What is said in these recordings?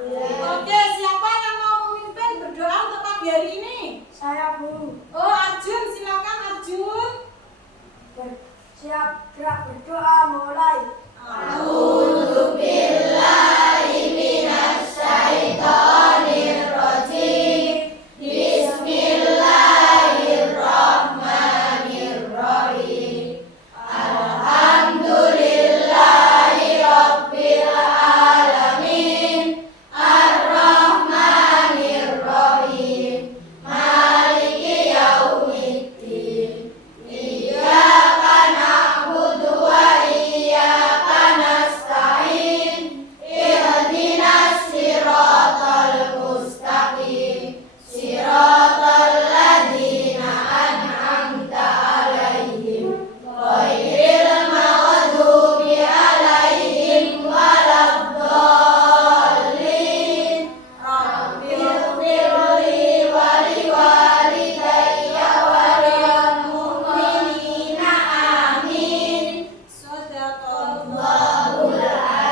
Oke, siapa yang mau memimpin berdoa untuk pagi hari ini? Saya, Bu. Oh, Arjun, silakan Arjun. Siap, gerak berdoa, mulai.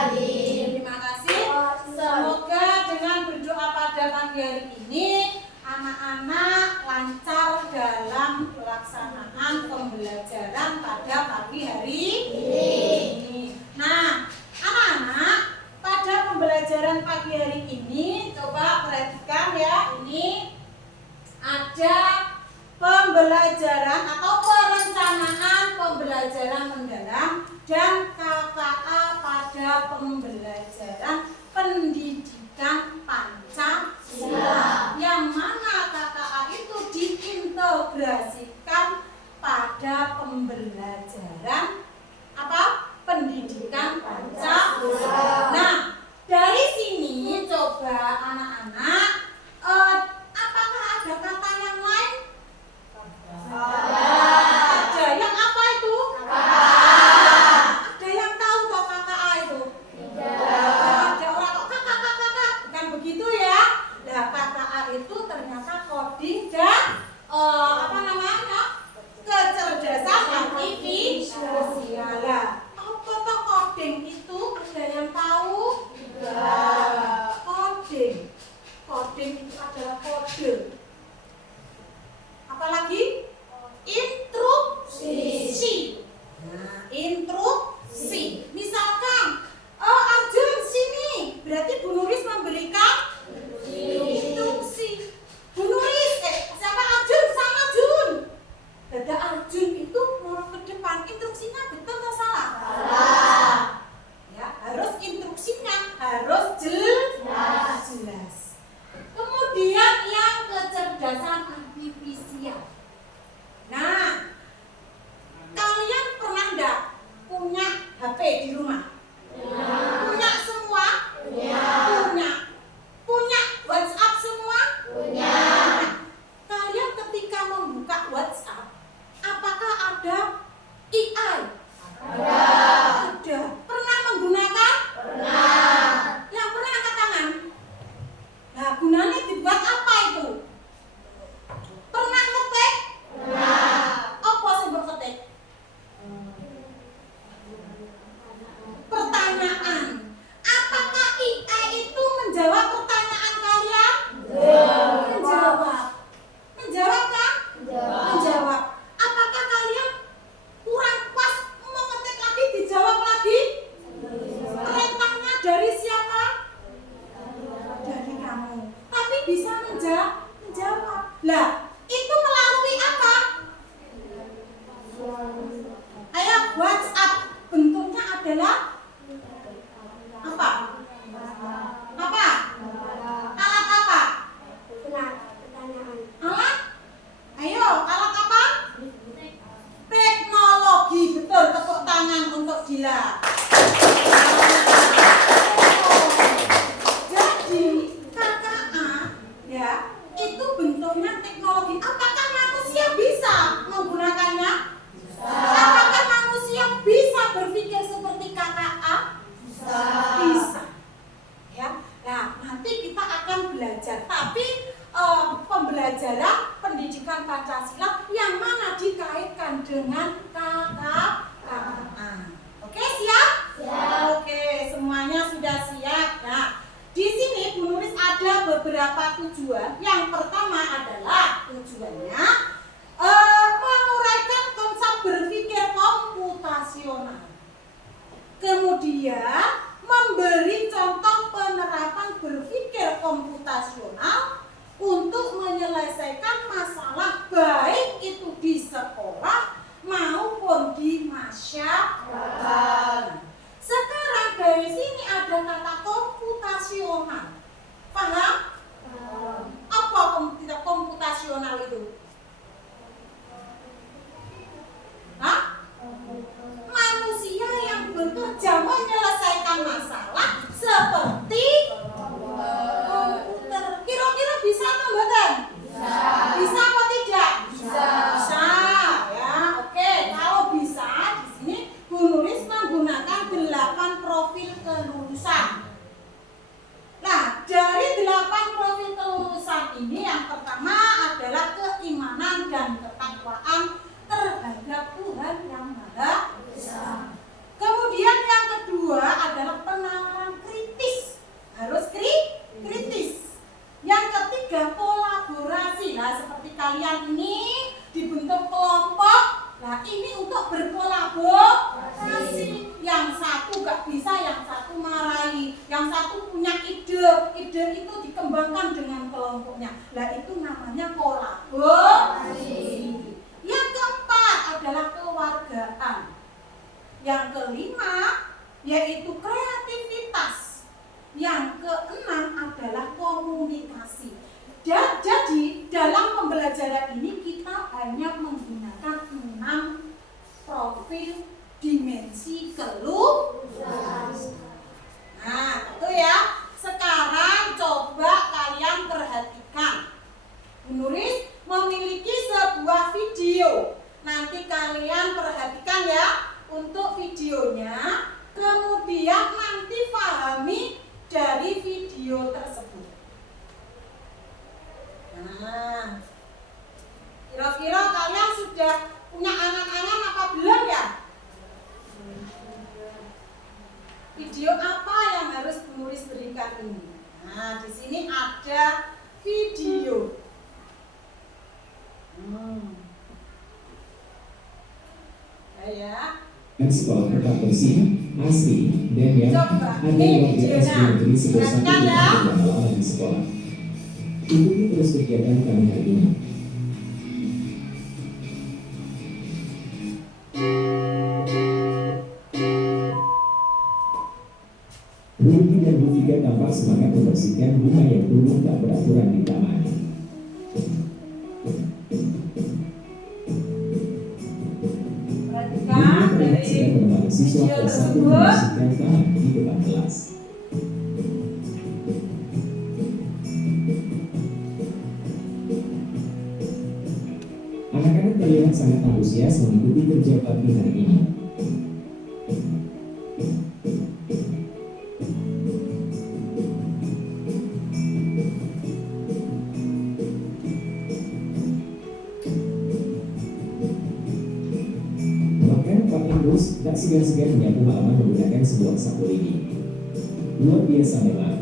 Terima kasih. Semoga dengan berdoa pada pagi hari ini anak-anak lancar dalam pelaksanaan pembelajaran pada pagi hari ini. Nah, anak-anak, pada pembelajaran pagi hari ini coba perhatikan ya, ini ada pembelajaran atau perencanaan pembelajaran mendalam dan KKA pada pembelajaran pendidikan Pancasila, yang mana KKA itu diintegrasikan pada pembelajaran apa? Pendidikan Pancasila. Nah, dari sini coba anak-anak, apakah ada kata yang lain? Ada. Yang apa itu? Ada yang tahu toh KKA itu? Ada orang kok kakak, bukan begitu ya? Nah, KKA itu ternyata coding dan apa namanya? Kecerdasan artifisial. Apa toh coding itu? Ada yang tahu? Coding itu adalah kode. Apalagi? Instruksi. Nah, instruksi. Misalkan, Arjun sini, berarti Bu Nuris memberikan instruksi. Bu Nuris, siapa Arjun? Sama Jun. Dada Arjun itu mau ke depan, instruksinya betul atau salah? Salah. Ya, harus instruksinya harus jelas. Kemudian yang kecerdasan artifisial. Nah, kalian pernah enggak punya HP di rumah? Punya semua? Punya WhatsApp semua? Nah, kalian ketika membuka WhatsApp, apakah ada AI? Ada. Pernah menggunakan? Pernah. Yang pernah angkat tangan? Nah, gunanya dibuat apa itu? Pernah ngetik? Pernah. Apa sih mbok ketik? Pertanyaan. Apakah AI itu menjawab pertanyaan kalian? Menjawab. Menjawab kan? Menjawab. Apakah kalian kurang pas mau ngetik lagi dijawab lagi? Perintahnya dari siapa? Dari kamu. Tapi bisa menjawab. Lah, itu melalui apa? Ayo, WhatsApp bentuknya adalah apa? Alat apa? Alat? Ayo, alat apa? Teknologi. Betul, tepuk tangan untuk Dila. Jadi KKA ya, itu bentuknya teknologi. Apakah manusia bisa menggunakannya? Apakah manusia bisa berpikir seperti KKA? Bisa. Ya. Nah, nanti kita akan belajar. Tapi pembelajaran pendidikan Pancasila yang mana dikaitkan dengan KKA. Oke, siap? Siap. Oke, semuanya sudah siap. Nah, di sini Bu beberapa tujuan. Yang pertama adalah tujuannya menguraikan konsep berpikir komputasional. Kemudian memberi contoh penerapan berpikir komputasional untuk menyelesaikan masalah baik itu di sekolah maupun di masyarakat. Sekarang dari sini ada kata komputasional. Paham? Apa komputasional itu? Hah? Manusia yang bekerja menyelesaikan masalah seperti komputer. Kira-kira bisa atau enggak? Bisa apa tidak? Bisa ya. Oke, kalau bisa di sini Bu Nuris menggunakan 8 profil kelulusan. Nah, dari 8 profil kelulusan ini yang pertama adalah keimanan dan ketakwaan terhadap Tuhan yang Maha Esa. Kemudian yang kedua adalah penalaran kritis, harus kritis. Yang ketiga kolaborasi. Nah, seperti kalian ini dibentuk kelompok. Nah, ini untuk berkolaborasi. Yang satu gak bisa, yang satu marahi, yang satu punya ide itu dikembangkan dengan kelompoknya. Nah, itu namanya kolaborasi. Yang keempat adalah kewargaan. Yang kelima yaitu kreativitas. Yang keenam adalah komunikasi. Jadi dalam pembelajaran ini kita hanya menggunakan 6 profil dimensi kelulusan. Nah, itu ya. Sekarang coba kalian perhatikan. Bu Nuris memiliki sebuah video. Nanti kalian perhatikan ya untuk videonya. Kemudian nanti pahami dari video tersebut. Nah, kira-kira kalian sudah punya angan-angan apa belum ya? Video apa yang harus Bu Nuris berikan ini? Nah, di sini ada video. Ya. Sekolah tetap bersih, asri, dan yang ada waktu SD sebesar 1 halaman di sekolah. Ikuti terus kegiatan kami hari ini. Rudy dan Bu Figa tampak semangat membersihkan bunga yang tumbuh tak beraturan di taman. Sedang menemani siswa kelas 1 membersihkan taman di depan kelas. Anak-anak terlihat sangat antusias mengikuti kerja bakti hari ini. Tak segan-segan menyapu halaman menggunakan sebuah sapu lidi. Luar biasa memang.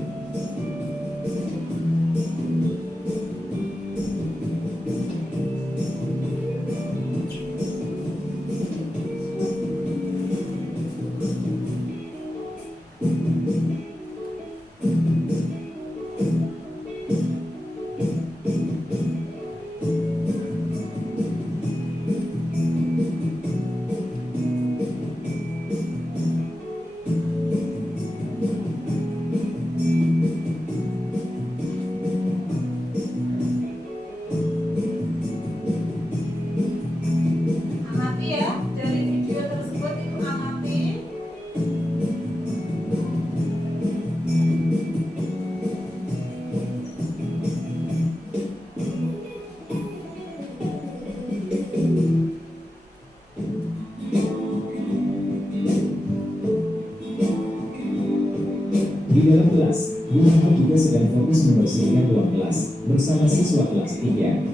Di dalam kelas, Bu Muhammad juga sedang fokus membersihkan ruang kelas bersama siswa kelas 3.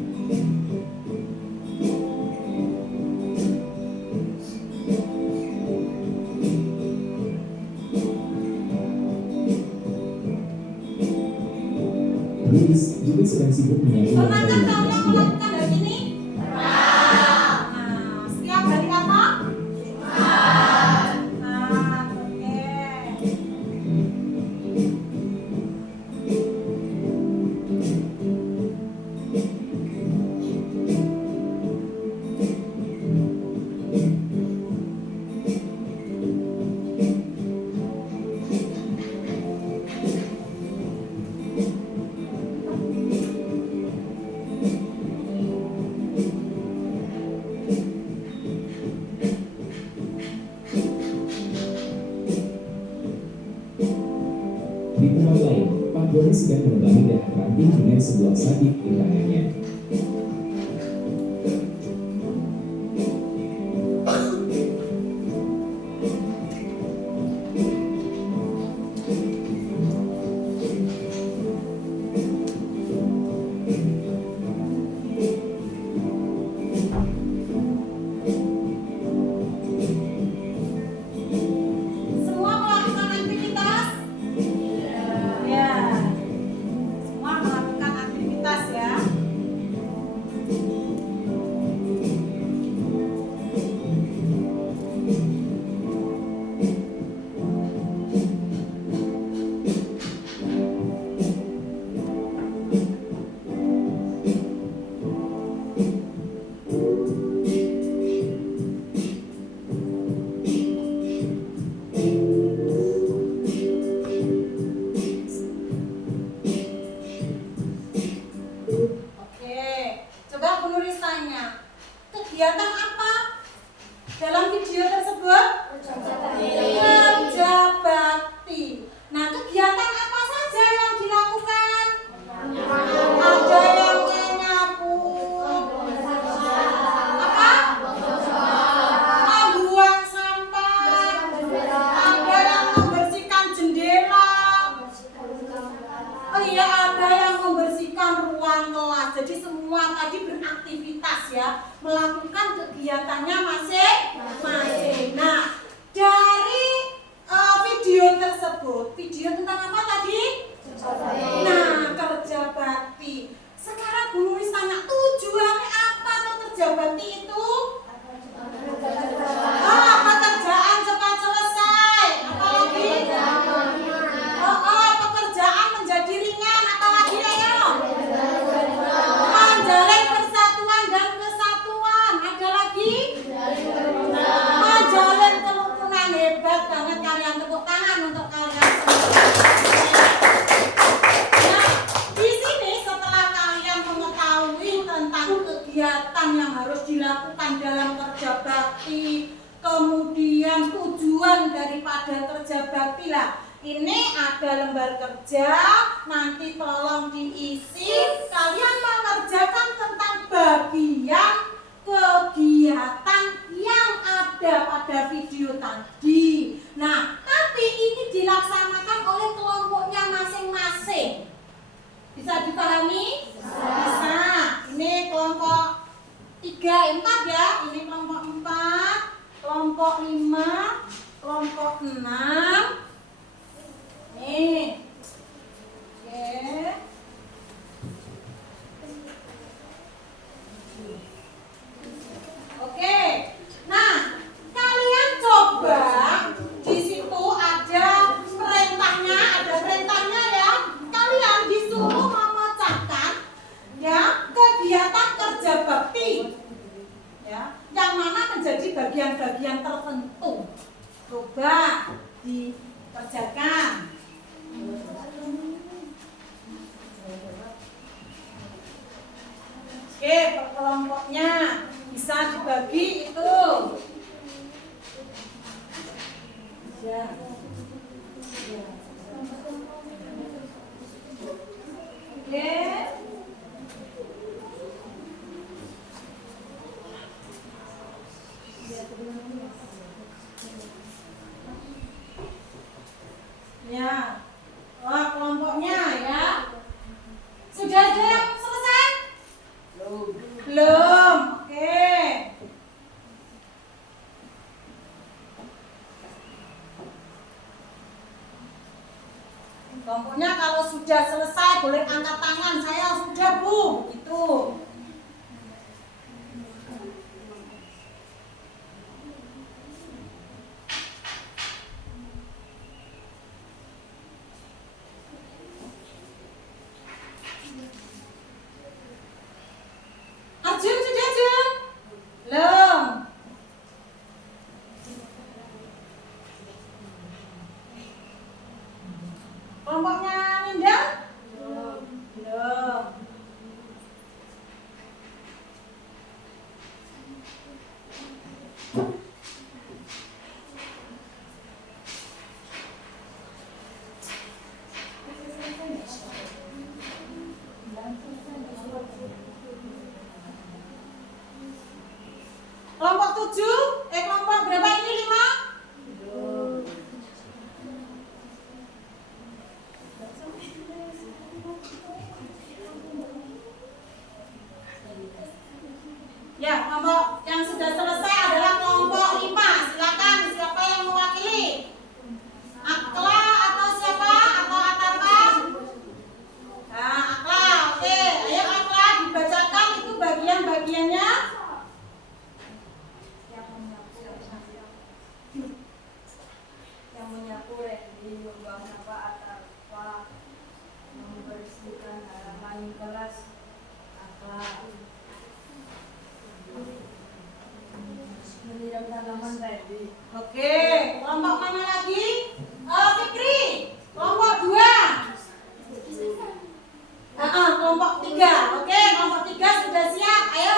Riris juga sedang sibuk menyiapkan Pernahkah materi kalian kelas 2. melakukan hal ini? Nah, setiap hari apa? Nah, oke. Di tempat lain, Pak Doni sedang menebangi dahak ranting dengan sebuah sabit di tangannya. Semua melakukan aktivitas? Ya. Semua melakukan aktivitas ya. Oke, coba penulis tanya, kegiatan apa dalam video tersebut? Kerja bakti. Nah, kegiatan apa saja yang dilakukan? Ada yang menyapu, apa? Membuang sampah, ada yang membersihkan jendela. Oh iya, ada yang membersihkan ruang kelas. Jadi semua tadi beraktivitas ya, melakukan kegiatannya masing-masing. Nah, dari video tersebut, video tentang apa tadi? Nah, kerja bakti. Sekarang Bu Nuris tanya, tujuannya apa tuh kerja bakti itu? Pekerjaan cepat selesai. Apalagi? Pekerjaan menjadi ringan. Apalagi ayo? Menjalin persatuan dan kesatuan. Ada lagi? Menjalin kerukunan. Hebat banget kalian, tepuk tangan untuk kalian semua. Nah, di sini setelah kalian mengetahui tentang kegiatan yang harus dilakukan dalam kerja bakti, kemudian tujuan daripada kerja bakti lah. Ini ada lembar kerja, nanti tolong diisi. Kalian mengerjakan tentang bagian kegiatan yang ada pada video tadi. Nah, tapi ini dilaksanakan oleh kelompoknya masing-masing. Bisa dipahami? Bisa. Ini kelompok 3, 4 ya. Ini kelompok 4, kelompok 5, kelompok 6. Nih. Oke. Nah, kalian coba di situ ada perintahnya ya. Kalian disuruh memecahkan ya kegiatan kerja bakti. Ya, yang mana menjadi bagian-bagian tertentu. Coba dikerjakan. Oke, per kelompoknya bisa dibagi itu. Ya. Oke. Ya. Wah, kelompoknya ya. Sudah ada yang selesai? Belum. Oke. Kelompoknya kalau sudah selesai boleh angkat tangan. Saya sudah, Bu. Itu. Arjun sudah, Jun? Belum. Kelompoknya Nindang? Belum. Kelompok 7, kelompok berapa ini? 5? Ya, kelompok yang sudah selesai adalah kelompok 5. Silakan, siapa yang mewakili? Akla atau siapa? Atau Atarka? Nah, Akla, oke. Ayo Akla, dibacakan itu bagian-bagiannya. Yang menyapu Randy, membuang sampah Atarka, membersihkan halaman kelas Akla, menyiram halaman Randy. Oke, kelompok mana lagi? Fikri, kelompok 2. Kelompok 3. Oke, kelompok 3 sudah siap. Ayo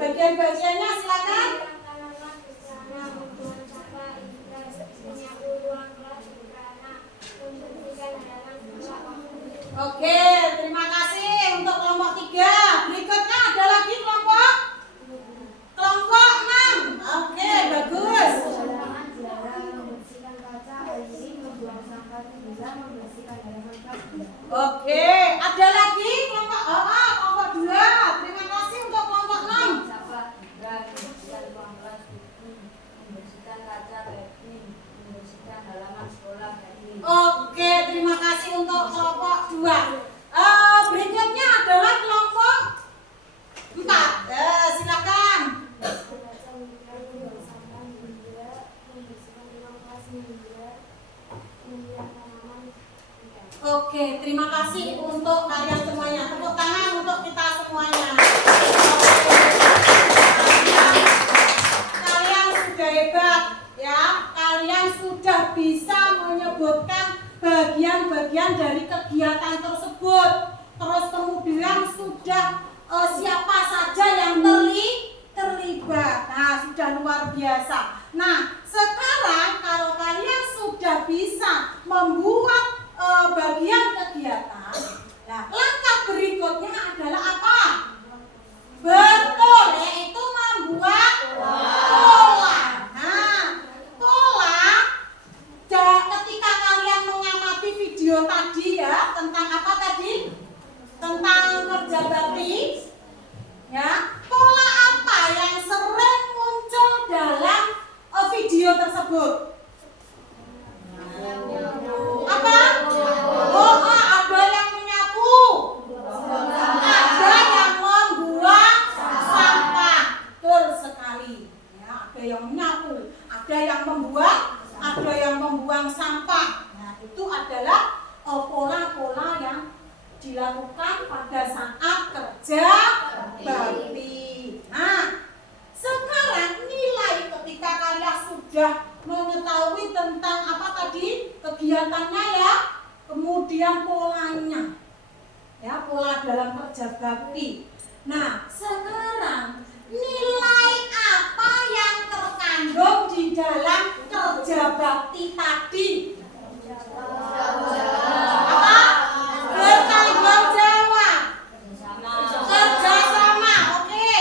bagian-bagiannya silakan. Oke, terima kasih untuk kelompok 3. Berikutnya ada lagi kelompok 6. Oke, bagus. Oke, ada lagi kelompok kelompok 2. Terima kasih untuk kelompok 6. Membersihkan ruang kelas, membersihkan kaca, membersihkan halaman sekolah. Oke, terima kasih untuk kelompok 2. Berikutnya adalah kelompok 4. Silakan. Oke, terima kasih untuk kalian semuanya. Tepuk tangan untuk kita semuanya. Kalian sudah hebat, ya. Kalian sudah bisa menyebutkan bagian-bagian dari kegiatan tersebut. Terus kemudian sudah siapa saja yang terlibat. Nah, sudah luar biasa. Nah, sekarang kalau kalian sudah bisa membuat bagian kegiatan, nah langkah berikutnya adalah apa? Betul, yaitu membuat pola. Nah, pola ketika kalian mengamati video tadi ya, tentang apa tadi? Tentang kerja bakti. Ya, pola apa yang sering muncul dalam video tersebut? Apa? Ada yang menyapu, ada yang membuang sampah. Betul sekali. Ya, ada yang menyapu, ada yang membuang sampah. Nah, itu adalah pola-pola yang dilakukan pada saat kerja bakti. Nah, sekarang nilai ketika kalian sudah mengetahui tentang apa tadi kegiatannya ya, kemudian polanya, ya, pola dalam kerja bakti. Nah, sekarang nilai apa yang terkandung di dalam kerja bakti tadi? Apa? Bertanggung jawab, kerjasama, oke.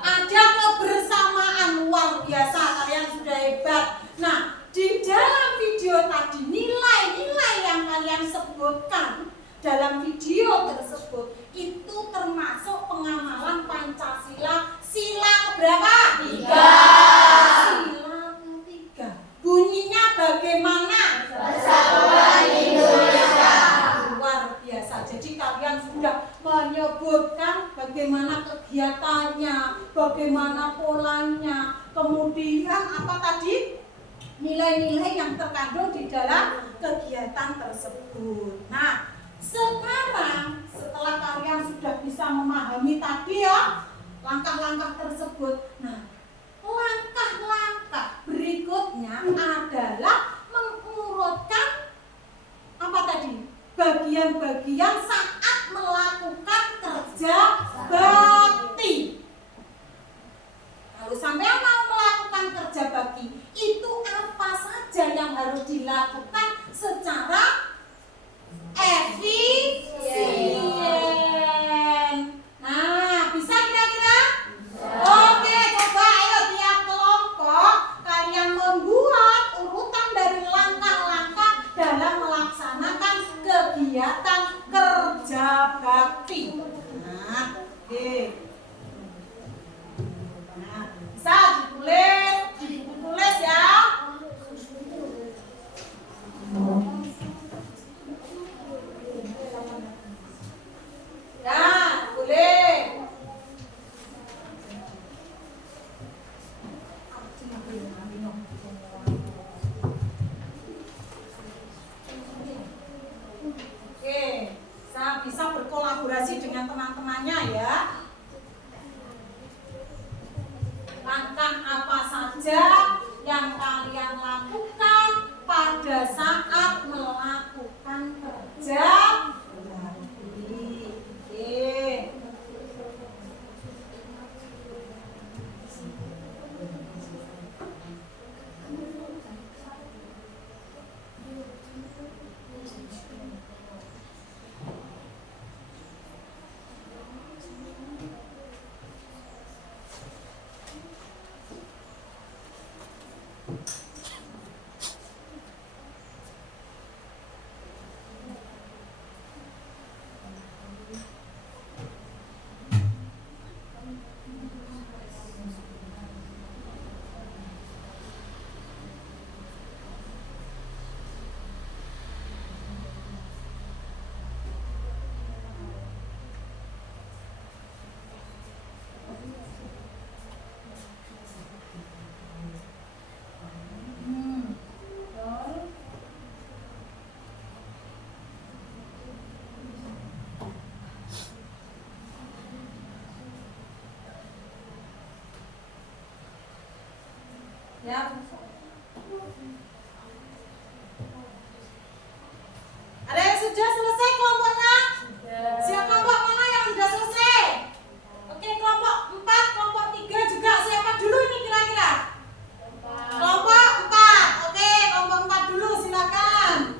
Ada kebersamaan, luar biasa, kalian sudah hebat. Nah, di dalam video tadi nilai-nilai yang kalian sebutkan dalam video tersebut itu termasuk pengamalan Pancasila sila keberapa? 3. Sila ketiga. Bunyinya bagaimana? Persatuan Indonesia. menyebutkan bagaimana kegiatannya, bagaimana polanya, kemudian apa tadi? Nilai-nilai yang terkandung di dalam kegiatan tersebut. Nah, sekarang setelah kalian sudah bisa memahami tadi ya langkah-langkah tersebut, nah langkah-langkah berikutnya adalah mengurutkan apa tadi? Bagian-bagian saat melakukan kerja bakti. Kalau sampai mau melakukan kerja bakti, itu apa saja yang harus dilakukan secara efisien. Nah, bisa kira-kira? Oke, coba ayo tiap kelompok kalian membuat urutan dari langkah-langkah dalam melaksanakan kegiatan kerja bakti. Nah, oke. Nah, bisa ditulis di buku tulis ya. Ya, boleh. Oke, saya bisa berkolaborasi dengan teman-temannya ya. Langkah apa saja yang kalian lakukan pada saat melakukan kerja bakti. Oke. Ya. Ada yang sudah selesai kelompoknya? Siapa kelompok mana yang sudah selesai? Oke, kelompok 4, kelompok 3 juga. Siapa dulu ini kira-kira? Kelompok 4. Oke, kelompok 4 dulu silakan.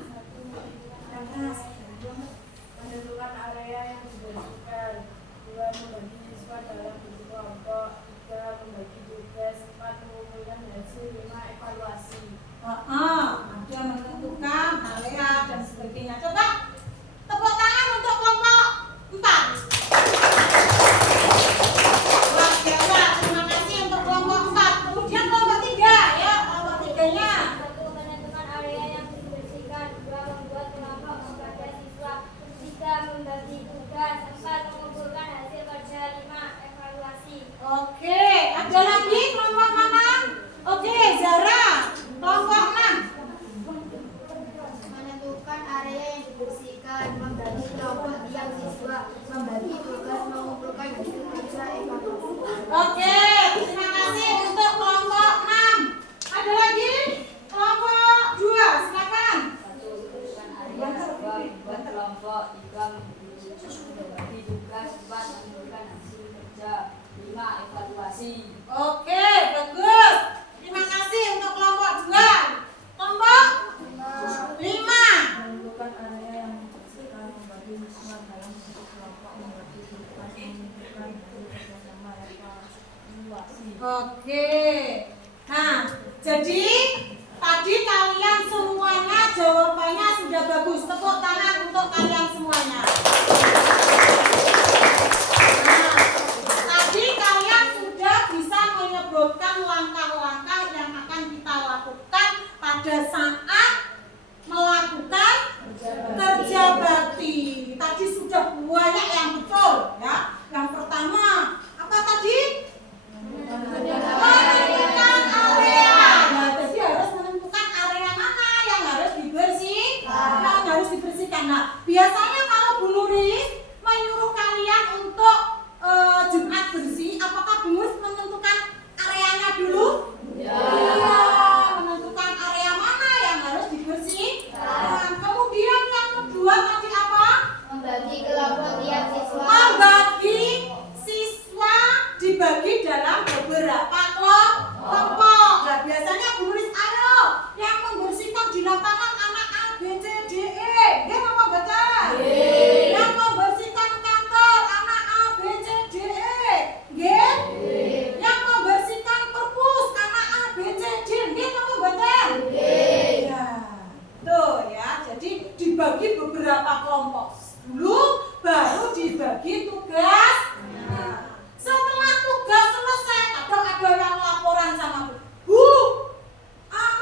Menentukan area yang diberikan. 2. Membagi siswa dalam kelompok. 3. Membagi tugas. 4. Mengumpulkan hasil. 5. Evaluasi. Ada menentukan area dan sebagainya. Coba tepuk tangan untuk kelompok 4. Luar biasa, terima kasih untuk kelompok 4. Kemudian kelompok 3 ya, kelompok 3-nya. 1. Menentukan area yang dibersihkan. 2. Membuat kelompok membaca siswa. 3. Membagi tugas. 4. Mengumpulkan hasil kerja. 5. Evaluasi. Oke, ada lagi kelompok mana? Oke, Zara, kelompok 6. Menentukan area yang dibersihkan. Membagi kelompok tiap siswa. Membagi tugas. Mengumpulkan hasil kerja. Evaluasi. Oke, terima kasih untuk kelompok 6. Ada lagi? Kelompok 2, silakan. 1. Menentukan area siswa. 2. Kelompok. 3. Membagi tugas. 4. Mengumpulkan hasil kerja. 5. Evaluasi. Oke, bagus. Terima kasih untuk kelompok 2. Kelompok 5. Menentukan area yang dibersihkan. Membagi siswa dalam satu kelompok. Membagi tugas. Menentukan hasil kerjasama. Evaluasi. Oke. Nah, jadi tadi kalian semuanya jawabannya sudah bagus. Tepuk tangan untuk kalian semuanya. Nah, tadi kalian sudah bisa menyebutkan langkah biasanya kalau Bu Nuris menyuruh kalian untuk Jumat bersih, apakah Bu Nuris menentukan areanya dulu? Iya, menentukan area mana yang harus dibersih. Nah, kemudian yang kedua tadi apa? Membagi kelompok tiap siswa. Membagi siswa dibagi dalam beberapa kelompok. Nah, biasanya Bu Nuris, ayo yang membersihkan di lapangan anak A, B, C, D, E. Dia ngomong baca. Yang membersihkan kantor anak A, B, C, D, E. Yang membersihkan perpus anak A, B, C, D. Dia ngomong baca. Ya, tuh ya. Jadi dibagi beberapa kelompok dulu, baru dibagi tugas. Nah, setelah tugas selesai, ada yang laporan sama Bu.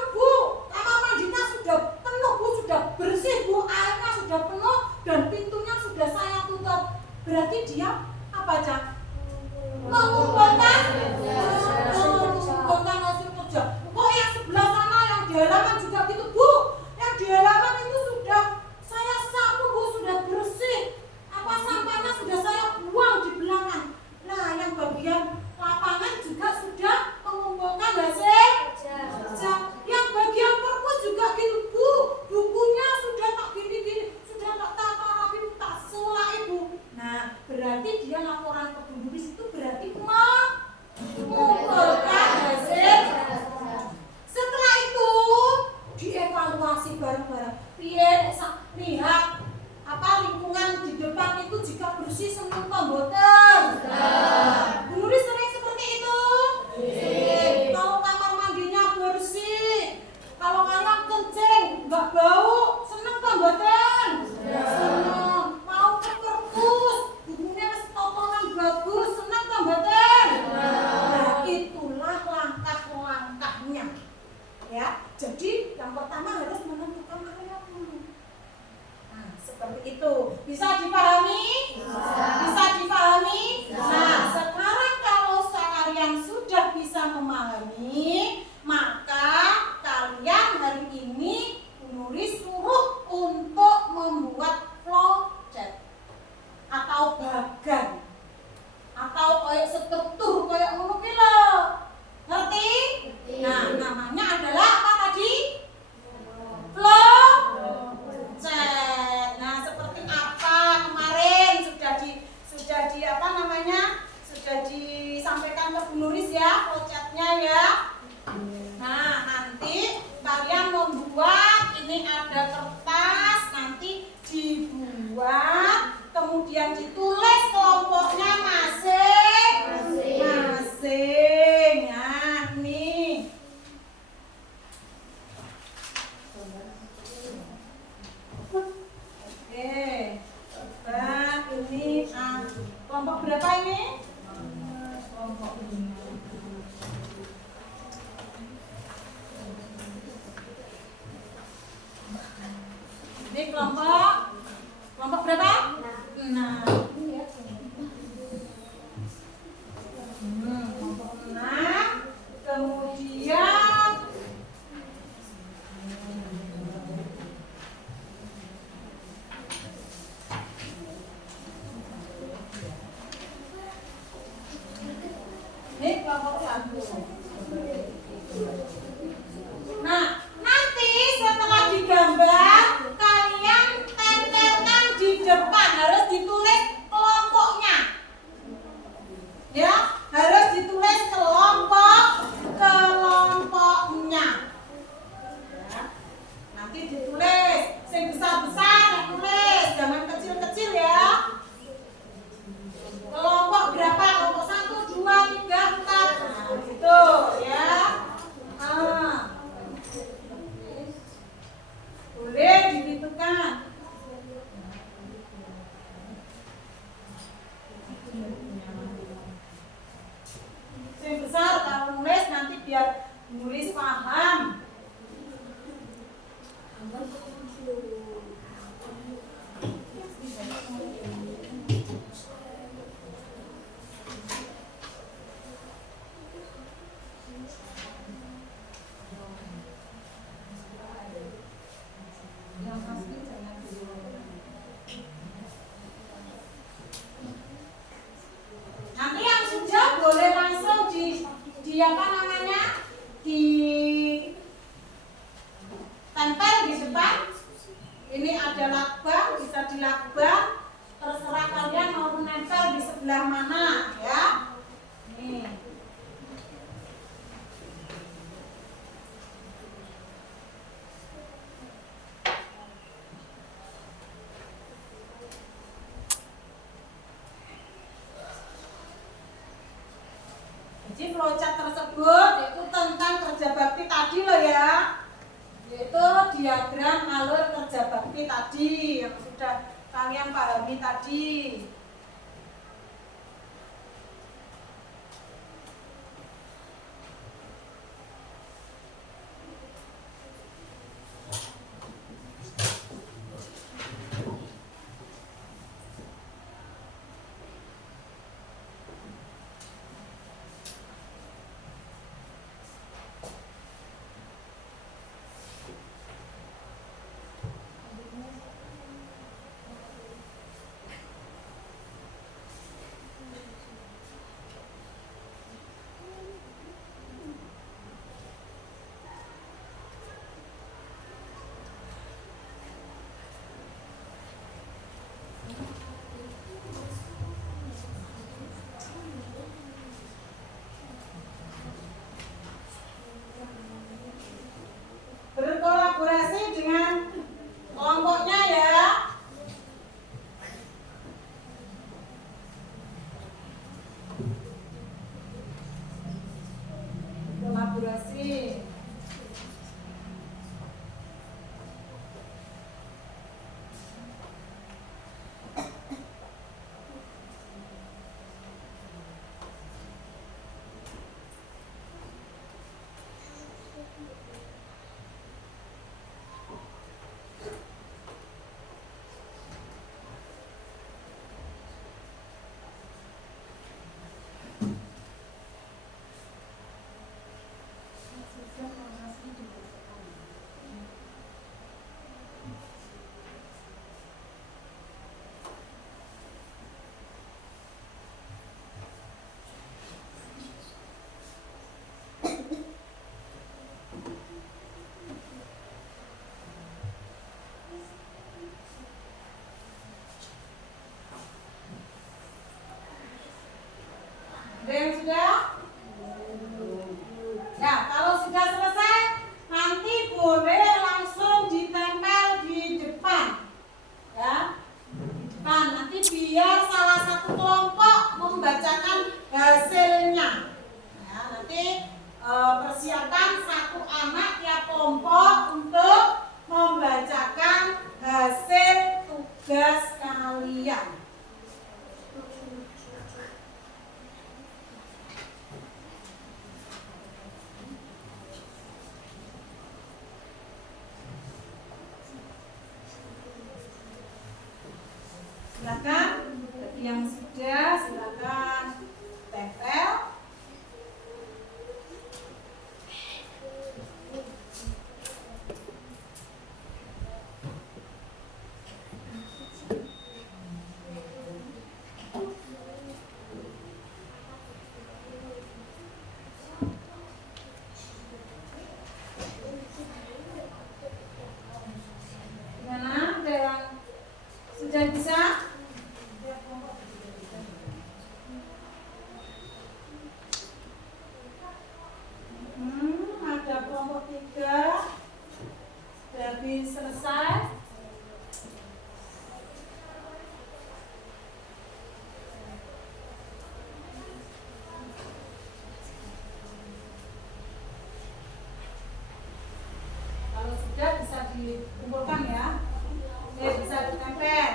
Bu, kamar mandinya sudah penuh, Bu, sudah bersih, Bu, airnya sudah penuh dan pintunya sudah saya tutup. Berarti dia apa aja? Mengumpulkan hasil kerja. Kok yang sebelah sana yang di halaman juga gitu, Bu? Yang di halaman itu sudah saya sapu, Bu, sudah bersih. Apa sampahnya sudah saya buang di belakang. Nah, yang bagian lapangan juga sudah mengumpulkan hasil kerja. Yang bagian perpus juga gitu, Bu, bukunya sudah tak gini-gini, sudah tak tata rapi, tak selai, Bu. Nah, berarti dia laporan ke Bu Nuris itu berarti mengumpulkan hasil. Setelah itu dievaluasi bareng-bareng. Lihat apa lingkungan di depan itu jika bersih seneng tomboten. Bu Nuris sering seperti itu. Kalau kamar mandinya bersih, kalau kalian kencing nggak bau, seneng tomboten. Seneng. Mau ke perpus, bukunya totonan bagus, seneng tomboten. Nah, itulah langkah-langkahnya. Ya, jadi yang pertama harus menentukan area dulu. Nah, seperti itu. Bisa dipahami? Bisa dipahami? Nah, sekarang kalau kalian sudah bisa memahami, maka kalian hari ini Bu Nuris suruh untuk membuat flowchart atau bagan atau kayak struktur kayak ngono ki lho. Ngerti? Nah, namanya adalah apa tadi? Flowchart. Nah, seperti apa kemarin sudah di apa namanya? Sudah disampaikan ke Bu Nuris ya, flowchartnya ya. Nah, nanti kalian membuat, ini ada kertas, nanti dibuat, kemudian ditulis kelompoknya masing-masing. Nah, nih. Oke, coba ini kelompok berapa ini? Kelompok 5. Ini kelompok berapa? 6. Kelompok 6. Kemudian ini kelompok 1. Nah, nanti setelah digambar, kalian tempelkan di depan, harus ditulis kelompoknya. Ya, harus ditulis kelompoknya. Ya, nanti ditulis, yang besar-besar ditulis, jangan kecil-kecil ya. Kelompok berapa? Kelompok 1, 2, 3, 4. Nah, gitu. bang, terserah kalian mau menempel di sebelah mana ya. Nih. Jadi flowchart tersebut itu tentang kerja bakti tadi loh ya, yaitu diagram alur kerja bakti tadi yang sudah kalian pahami tadi. Berkolaborasi dengan kelompoknya ya. Kolaborasi. Ada yang sudah? Ya, kalau sudah selesai, nanti boleh langsung ditempel di depan. Ya, di depan. Nanti biar salah satu kelompok membacakan hasilnya. Ya, nanti persiapkan satu anak tiap kelompok untuk membacakan hasil tugas kalian. Silakan, bagi yang sudah silakan tempel. Gimana? Ada yang sudah bisa? Ada kelompok 3 sudah habis selesai. Kalau sudah bisa dikumpulkan ya. Bisa ditempel.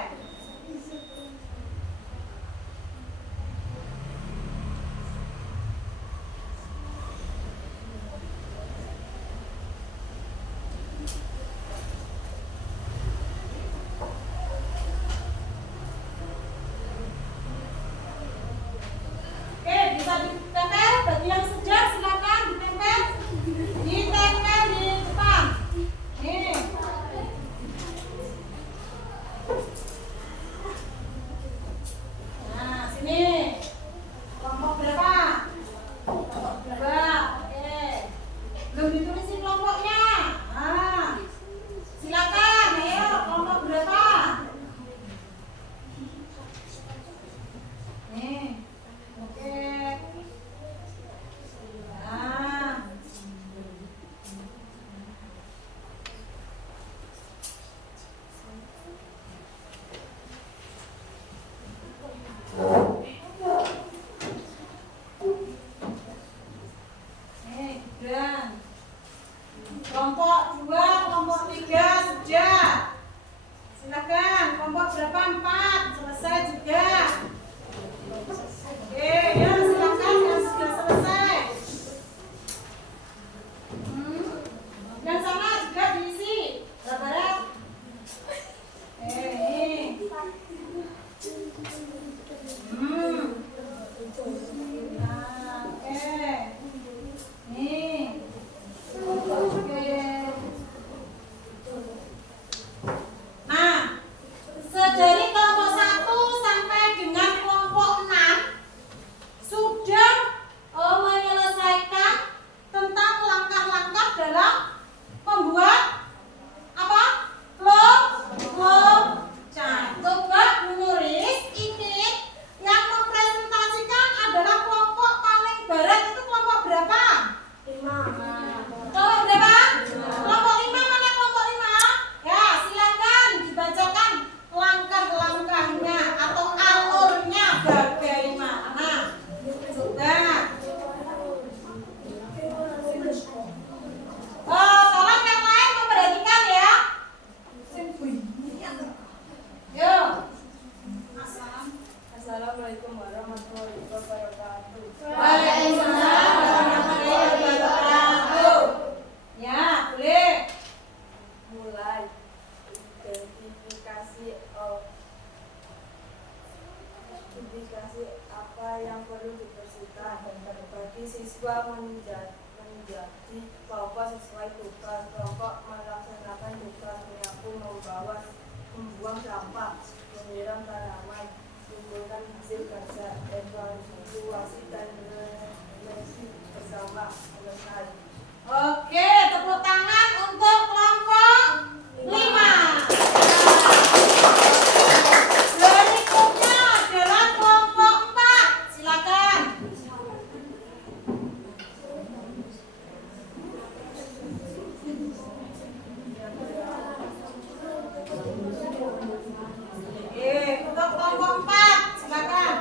Oke, bisa ditempel. Bagi yang sudah silakan ditempel. Ditempel di depan. Nih. berapa? 4. Selesai juga. Oke, ya silakan yang sudah selesai. Yang sana juga diisi. Barat. Ini. Nah, oke. Nih. Oke. Nah, dari kelompok 1 sampai dengan kelompok 6 sudah menyelesaikan tentang langkah-langkah dalam membuat apa? Flowchart. Coba menulis ini yang mempresentasikan adalah kelompok paling barat itu kelompok berapa? 5. Kelompok berapa? Kelompok 5. Mana kelompok 5? Ya, silakan dibacakan langkah-langkahnya atau alurnya bagaimana. Coba. Tolong yang lain memperhatikan ya. Yuk. Assalamualaikum warahmatullahi wabarakatuh. Waalaikumsalam warahmatullahi wabarakatuh. Ya, boleh. Mulai identifikasi apa yang perlu dibersihkan bagi siswa menjadi kelompok sesuai tugas. Kelompok melaksanakan tugas menyapu, membuang sampah, menyiram tanaman, kumpulkan hasil kerja, evaluasi dan refleksi bersama. Selesai. Oke, tepuk tangan untuk kelompok 5. Berikutnya adalah kelompok 4. Silakan. Untuk kelompok 4, silakan.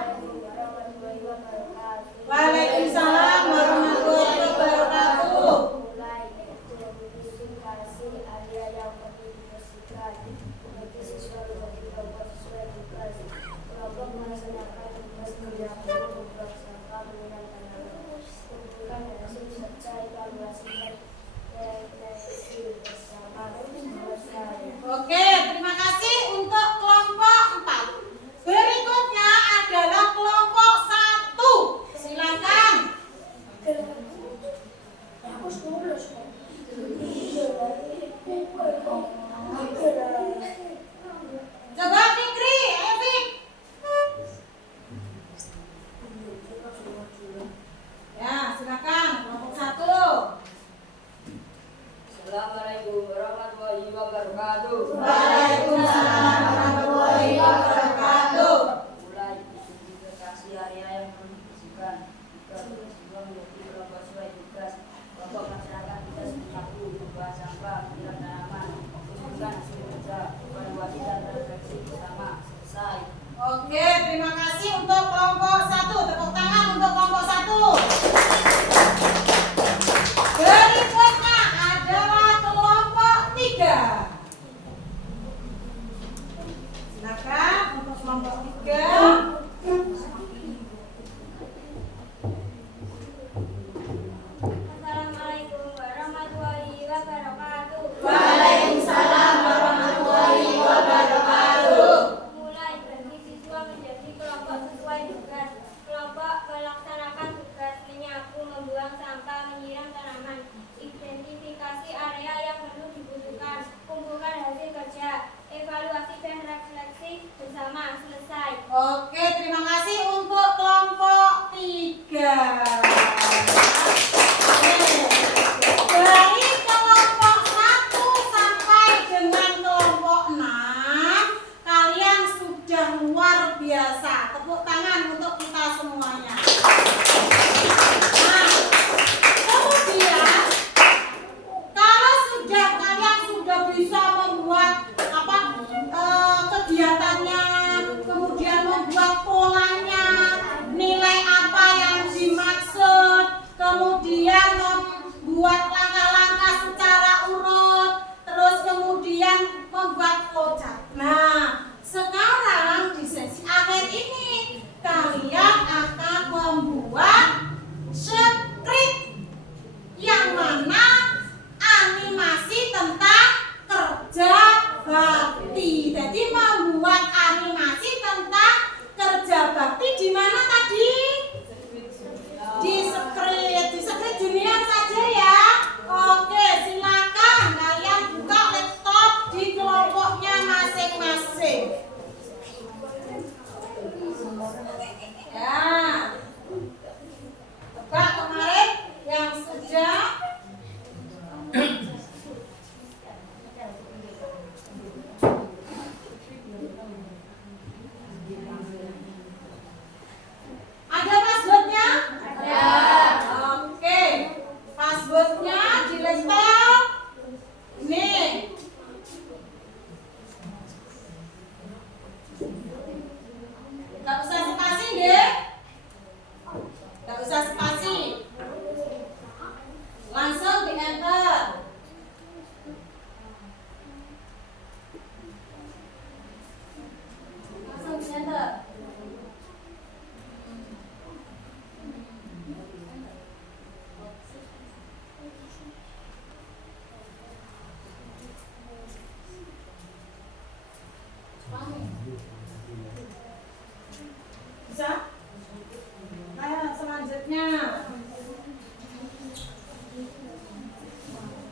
Waalaikumsalam warahmatullahi wabarakatuh. Mulai identifikasi area yang perlu dibersihkan bagi siswa menjadi kelompok sesuai tugas. Kelompok melaksanakan tugas menyapu, membuang sampah, menyiram tanaman, kumpulkan hasil kerja, evaluasi dan refleksi bersama. Selesai. Oke, terima kasih untuk kelompok 4. Berikutnya adalah kelompok 1. Silakan. Coba Fikri, ayo Fik. Ya, silakan kelompok 1. Assalamualaikum warahmatullahi wabarakatuh. Waalaikumsalam warahmatullahi wabarakatuh. Mulai identifikasi area yang perlu dibersihkan bagi siswa menjadi kelompok sesuai tugas. Kelompok melaksanakan tugas menyapu, membuang sampah, menyiram tanaman, kumpulkan hasil kerja, evaluasi dan refleksi bersama. Selesai. Oke, terima kasih untuk kelompok 1. Tepuk tangan untuk kelompok 1. Berikutnya adalah kelompok 3. Silakan untuk kelompok 3. Assalamualaikum warahmatullahi wabarakatuh. Waalaikumsalam warahmatullahi wabarakatuh. Mulai bagi siswa menjadi kelompok sesuai tugas. Kelompok melaksanakan tugas menyapu, membuang sampah, menyiram tanaman. Identifikasi area yang perlu dibutuhkan. Kumpulkan hasil kerja, evaluasi dan refleksi bersama. Selesai. Oke, terima kasih untuk kelompok 3. Dari kelompok 1 sampai dengan kelompok 6, kalian sudah luar biasa. Tepuk tangan untuk kita semuanya. Nah, kemudian kalau kalian sudah bisa membuat kegiatannya, kemudian membuat polanya, nilai apa yang dimaksud, kemudian membuat langkah-langkah secara urut, terus kemudian membuat flowchart. Nah, sekarang Bisa? Nah, selanjutnya.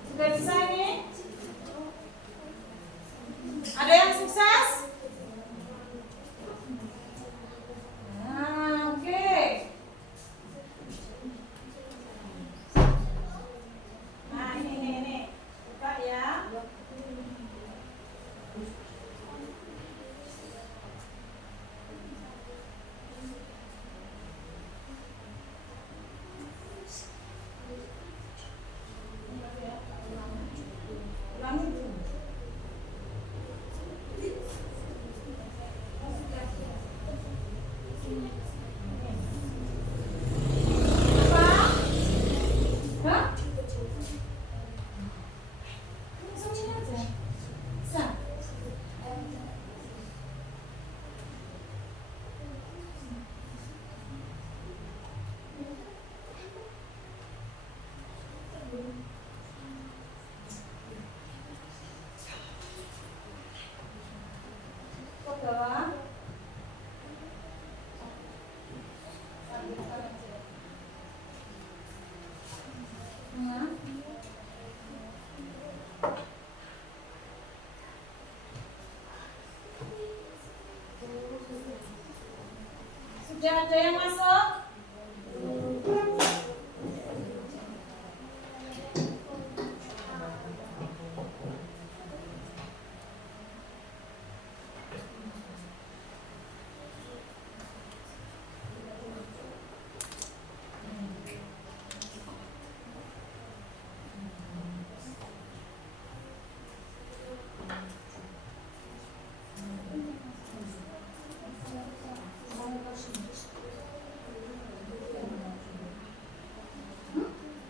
Sudah bisa ini? Ada yang sukses? Nah, oke. Nah, ini. Buka ya. Ulangi dulu. Sudah ada yang masuk?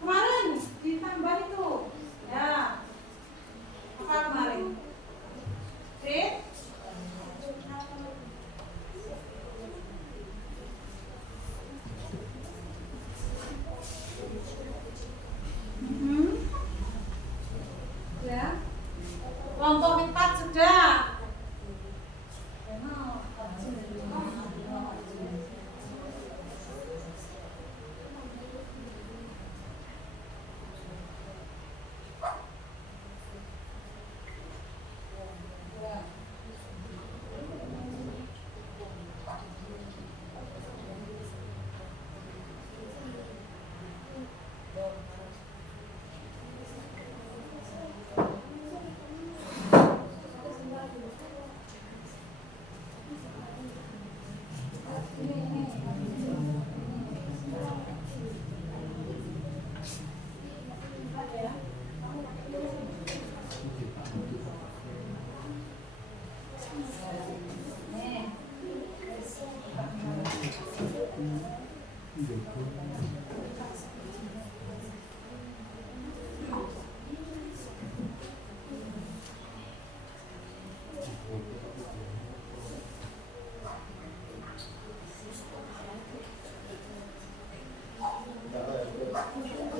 Kemarin ditambah itu. Ya. Apa kemarin? Fit? Ya. Kelompok 4 sudah.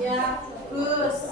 Ya, bagus.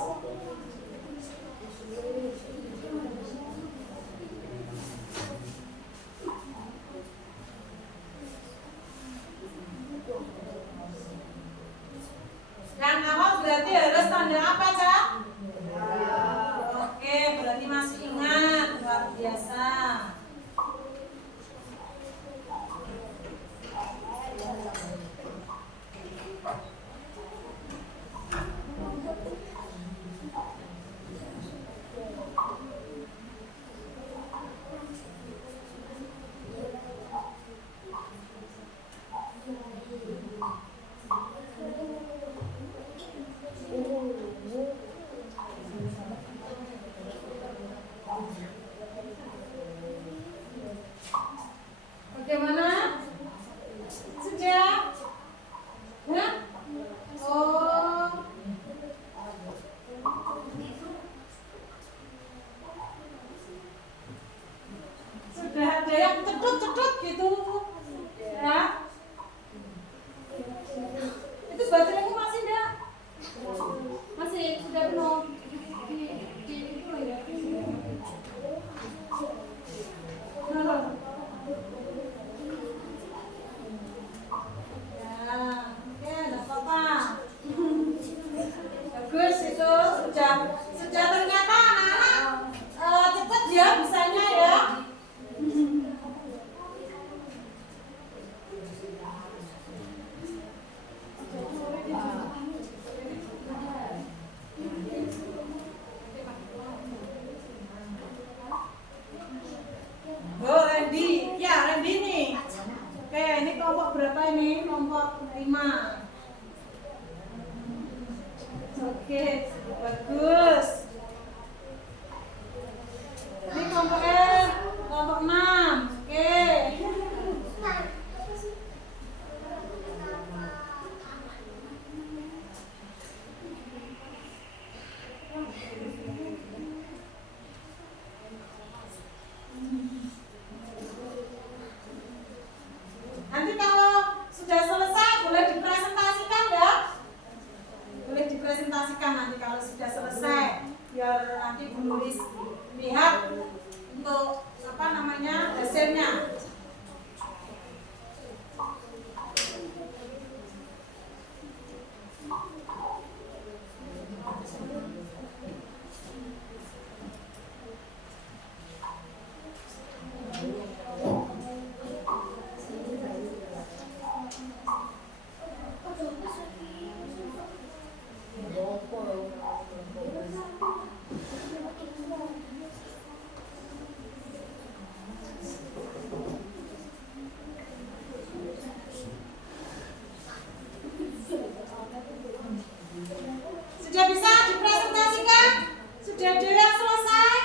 berapa ini? Kelompok 5. Oke, bagus. Ini kelompok kelompok 6. Oke. Nanti kalau sudah selesai boleh dipresentasikan ya. Boleh dipresentasikan nanti kalau sudah selesai, biar nanti Bu Nulis lihat untuk hasilnya. Sudah bisa dipresentasikan? Sudah ada yang selesai?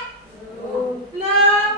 Belum?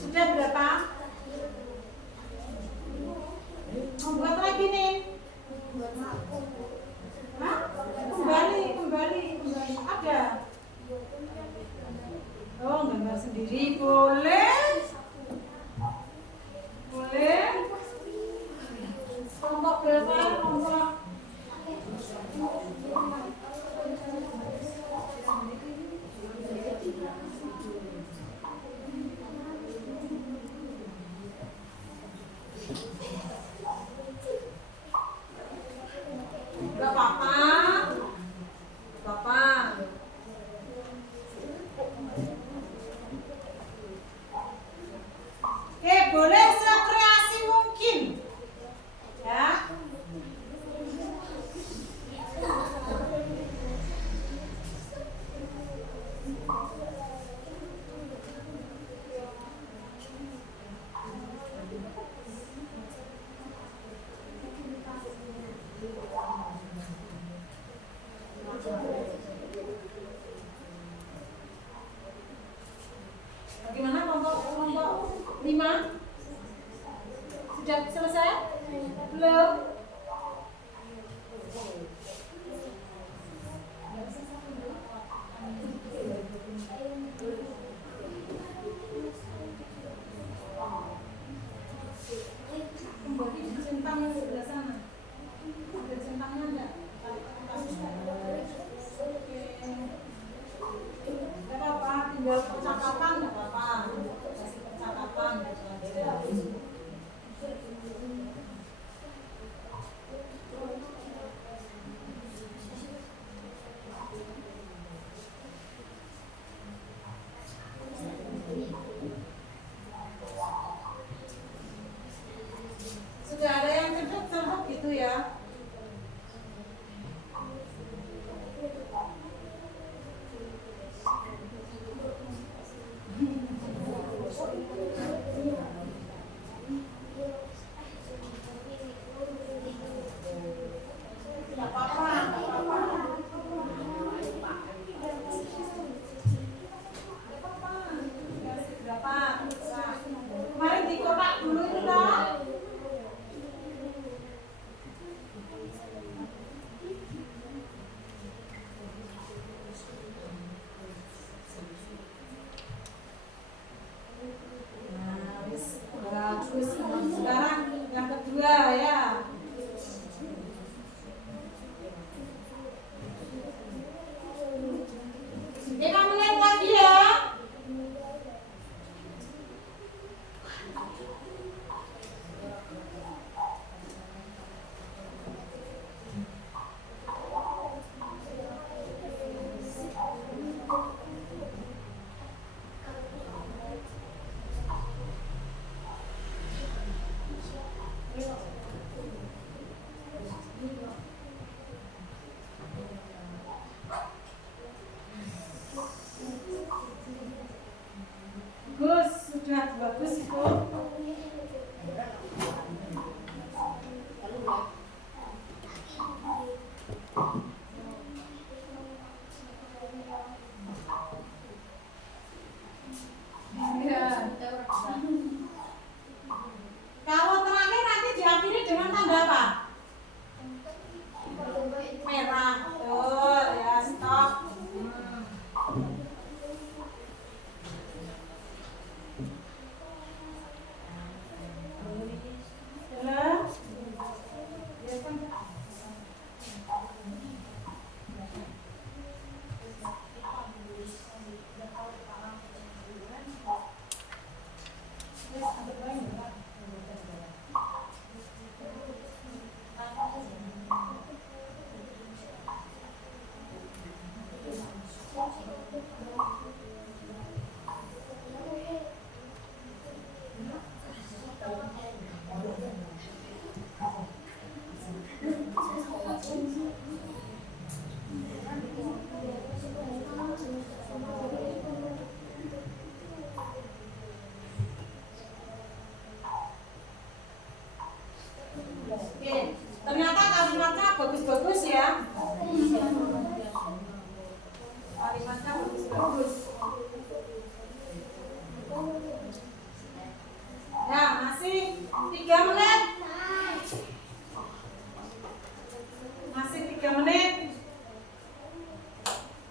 Sudah berapa? Mau buat lagi nih? Hah? Kembali. Ada? Oh, gambar sendiri boleh? Boleh? Kelompok berapa? Kelompok Gak apa-apa. Boleh sekreasi mungkin. Ya. Bagaimana kelompok 5? Sudah selesai? Belum? Kembali di centang yang sebelah sana. Ada centangnya enggak? Enggak apa-apa, tinggal percakapan enggak apa-apa. Kasih percakapan aja. Sudah ada yang cedek-cedek gitu ya. bagus Ibu. Kalau terakhir nanti diakhiri dengan tanda apa? Merah. Betul ya, stop. Jelas? Ya kan? Oke, ternyata kalimatnya bagus-bagus ya. Kalimatnya bagus-bagus. Nah, masih 3 menit. Masih 3 menit.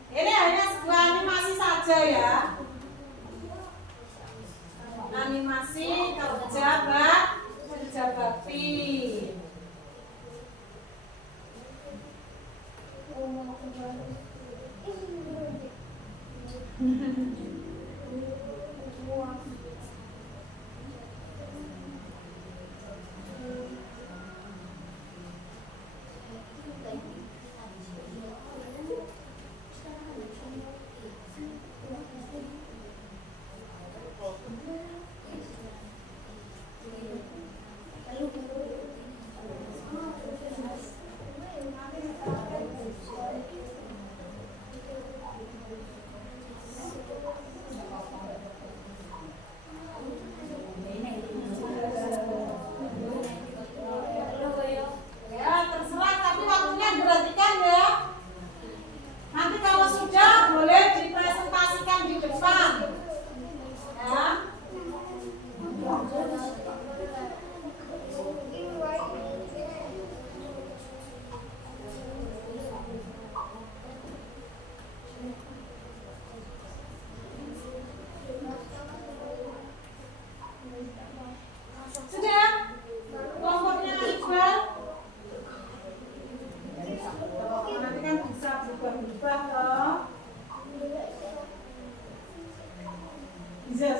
Ini hanya sebuah animasi saja ya. Animasi kerja bakti. Ya, terserah tapi waktunya diperhatikan ya. Nanti kalau sudah boleh dipresentasikan di depan. Ya. Sudah? Kelompoknya Iqbal? Nanti kan bisa berubah-ubah toh. Bisa.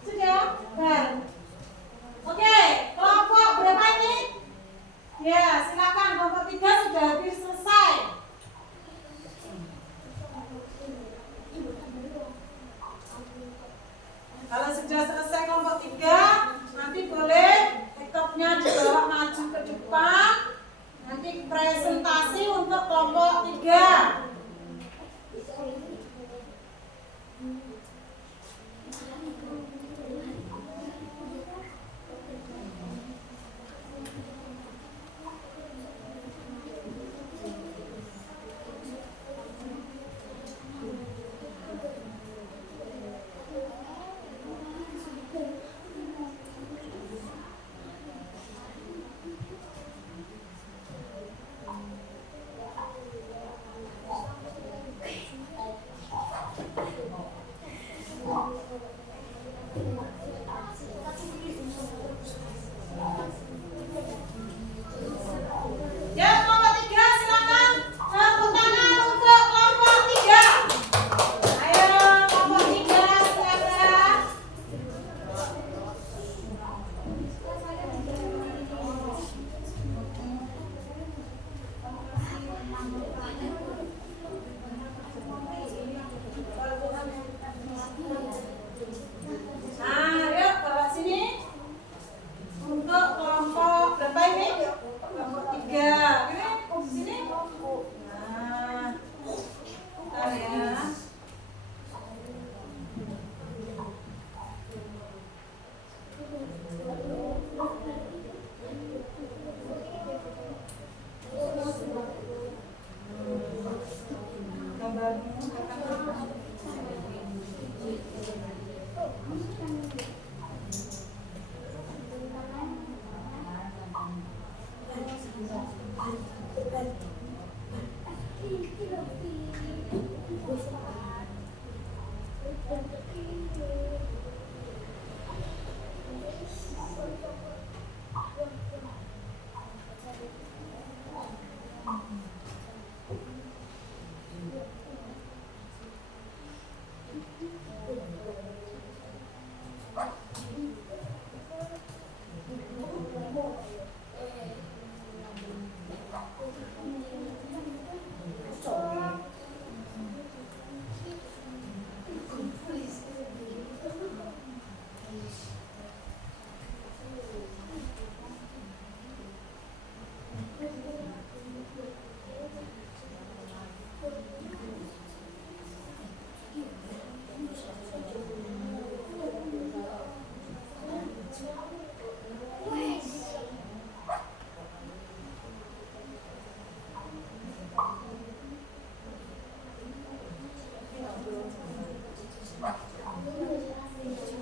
Sudah? Bar. Oke, kelompok berapa ini? Ya, silakan kelompok 3 sudah hampir selesai. Kalau sudah selesai kelompok 3, nanti boleh laptopnya dibawa maju ke depan. Nanti presentasi untuk kelompok 3.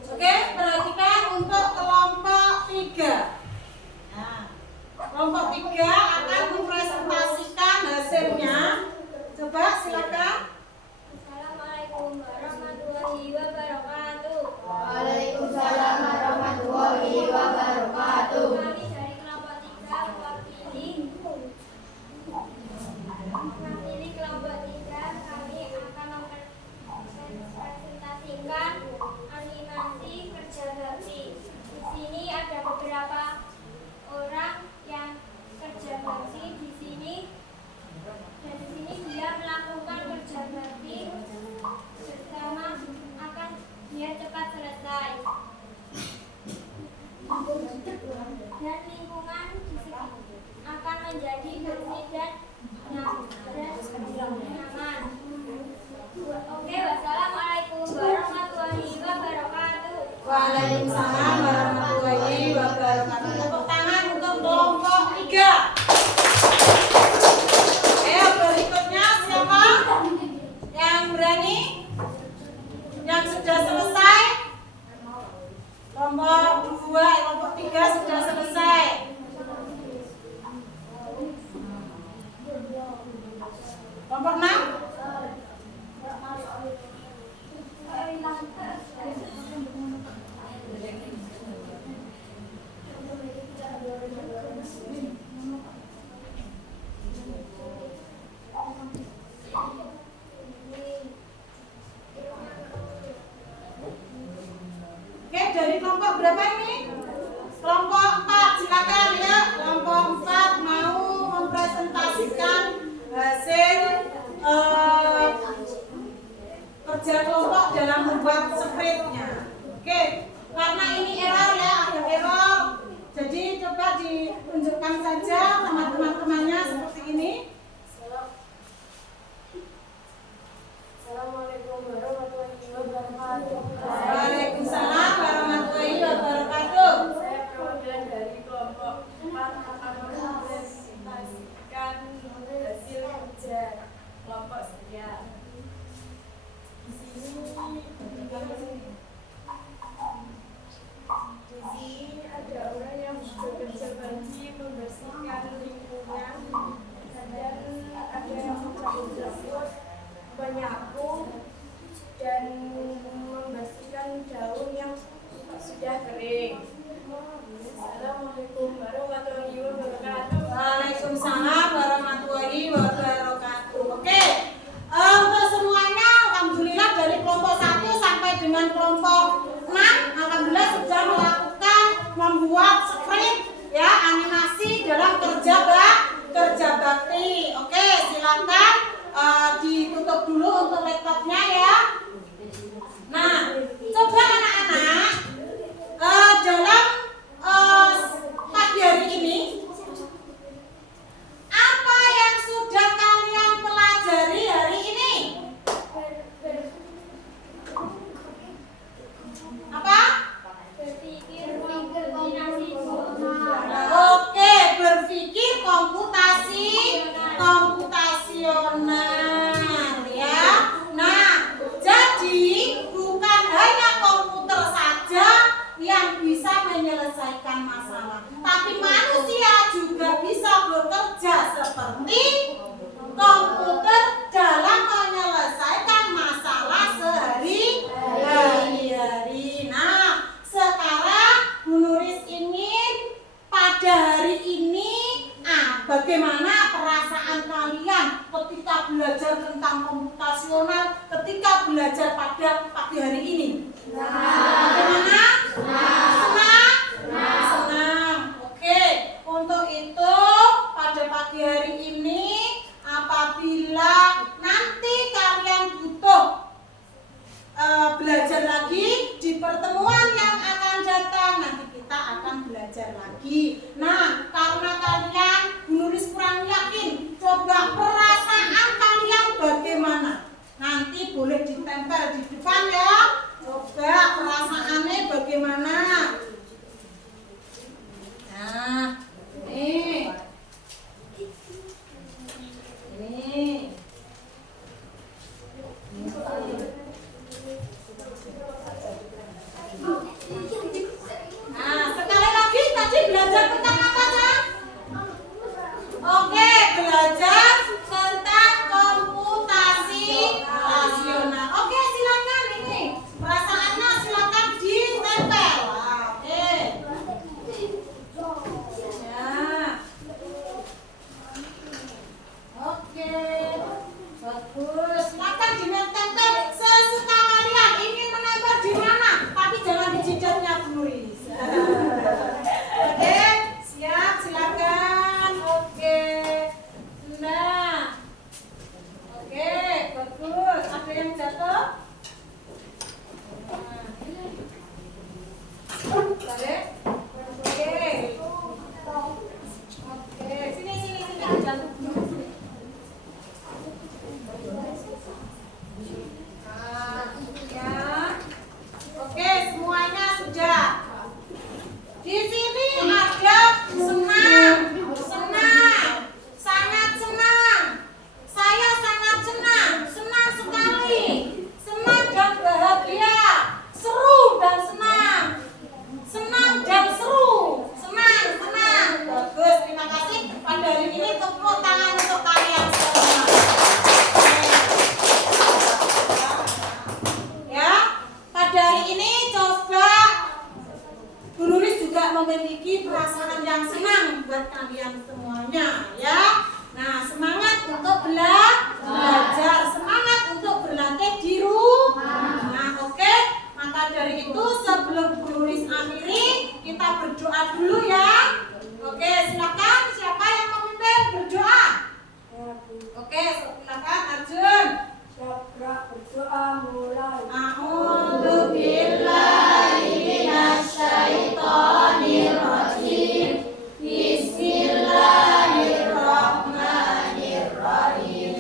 Oke, perhatikan untuk kelompok 3. Nah, kelompok 3 akan mempresentasikan hasilnya. Coba silakan. Assalamualaikum warahmatullahi wabarakatuh. Waalaikumsalam warahmatullahi wabarakatuh. Kami dari kelompok 3 mewakili kelompok 3, kami akan mempresentasikan animasi kerja bakti. Di sini ada beberapa orang yang kerja bakti di sini, dan di sini dia melakukan kerja bakti bersama akan biar cepat selesai. Dan lingkungan di sini akan menjadi bersih dan nyaman. Oke, wassalamualaikum warahmatullahi wabarakatuh. Waalaikumsalam warahmatullahi wabarakatuh. Tepuk tangan untuk kelompok 3. Ayo berikutnya siapa yang berani? Yang sudah selesai? Kelompok 2, kelompok 3 sudah selesai. Kelompok 6? Oke, dari kelompok berapa ini? Kelompok 4, silakan ya. Kelompok 4 mau mempresentasikan hasil kerja kelompok dalam membuat skripnya. Oke, karena ini error ya, ada error. Jadi coba ditunjukkan saja sama teman-temannya seperti ini. Assalamualaikum warahmatullahi wabarakatuh. Waalaikumsalam warahmatullahi wabarakatuh. Saya perwakilan dari kelompok 4 akan mempresentasikan hasil kerja kelompok saya. Di sini ada orang yang bekerja bakti membersihkan lingkungan, dan ada yang mencampur menyapu dan membersihkan daun yang sudah kering. Assalamualaikum warahmatullahi wabarakatuh. Waalaikumsalam warahmatullahi wabarakatuh. Oke, untuk semuanya alhamdulillah dari kelompok 1 sampai dengan kelompok 6 alhamdulillah sudah melakukan membuat skrip ya, animasi dalam kerja bakti. Oke, silakan ditutup dulu untuk laptopnya ya. Nah, coba anak-anak dalam pagi hari ini apa yang sudah kalian pelajari hari ini? Apa? Berpikir kombinasi Oke, berpikir komputasional. nanti komputer dalam menyelesaikan masalah sehari-hari. Nah, sekarang Bu Nuris ingin pada hari ini bagaimana perasaan kalian ketika belajar tentang komputasional, ketika belajar pada pagi hari ini? Bagaimana? Senang. Oke, untuk itu pada pagi hari ini apabila nanti kalian butuh belajar lagi di pertemuan yang akan datang, nanti kita akan belajar lagi. Nah, karena kalian Bu Nuris kurang yakin, coba perasaan kalian bagaimana? Nanti boleh ditempel di depan ya. Coba perasaannya bagaimana? Nah, ini. Nah, sekali lagi tadi belajar tentang apa, Cak? Oke, belajar tentang komputasi rasional. Oke, silakan ini. Perasaannya silakan ditempel. Oke. Ya. Oke. Bagus. Silakan ditempel sesuka kalian. Ingin menempel di mana? Tapi jangan di jidatnya Bu Nuris. Oke, siap, silakan. Oke. Nah. Oke, bagus. Ada yang jatuh? Balik. Oke. Oke, sini jatuh dulu. Nah, ya. Oke, semuanya sudah. Di sini ada senang, sangat senang. Saya sangat senang sekali. Senang dan bahagia, seru dan senang dan seru, senang. Bagus, terima kasih. Pada hari ini tepuk tangan untuk kalian semua. Ya, pada hari ini coba Bu Nuris juga memiliki perasaan yang senang buat kalian semuanya, ya. Nah, semangat untuk belajar, semangat untuk berlatih di rumah. Nah, oke. Maka dari itu sebelum Bu Nuris akhiri, kita berdoa dulu ya. Oke, silakan siapa yang memimpin berdoa? Oke, silakan Arjun. Siapa berdoa mulai? A'udzu billahi minasyaitonir rajim. Bismillahirrahmanirrahim.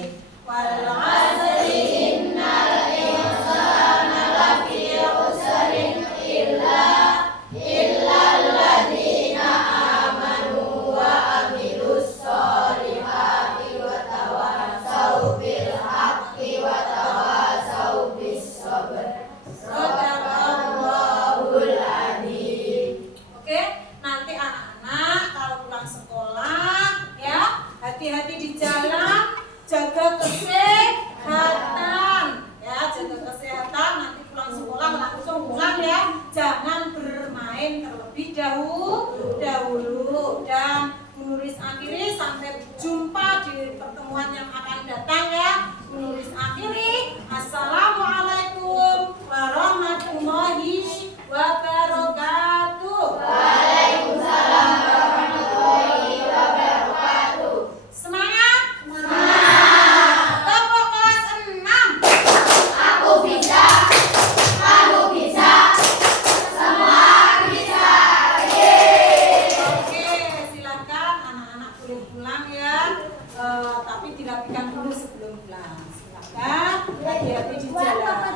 Wal 'asri innal insana lafi khusrin illal ladzina amanu wa 'amilus sholihati wa tawassaw bil haqqi wa tawassaw bis sabr. Shadaqallahul adzim. Oke, nanti anak-anak kalau pulang sekolah ya, hati-hati di jalan, jaga kesehatan. Ya, jaga kesehatan, nanti pulang sekolah langsung pulang ya. Jangan bermain terlebih dahulu. Dan Bu Nuris akhiri, sampai jumpa di pertemuan yang akan datang ya. Bu Nuris akhiri. Assalamualaikum warahmatullahi wabarakatuh. Waalaikumsalam warahmatullahi wabarakatuh. Semangat? Kelompok kelas 6. Aku bisa, kamu bisa, semua bisa. Oke, silakan anak-anak boleh pulang ya. Tapi dirapikan dulu sebelum pulang. Silakan, hati-hati di jalan.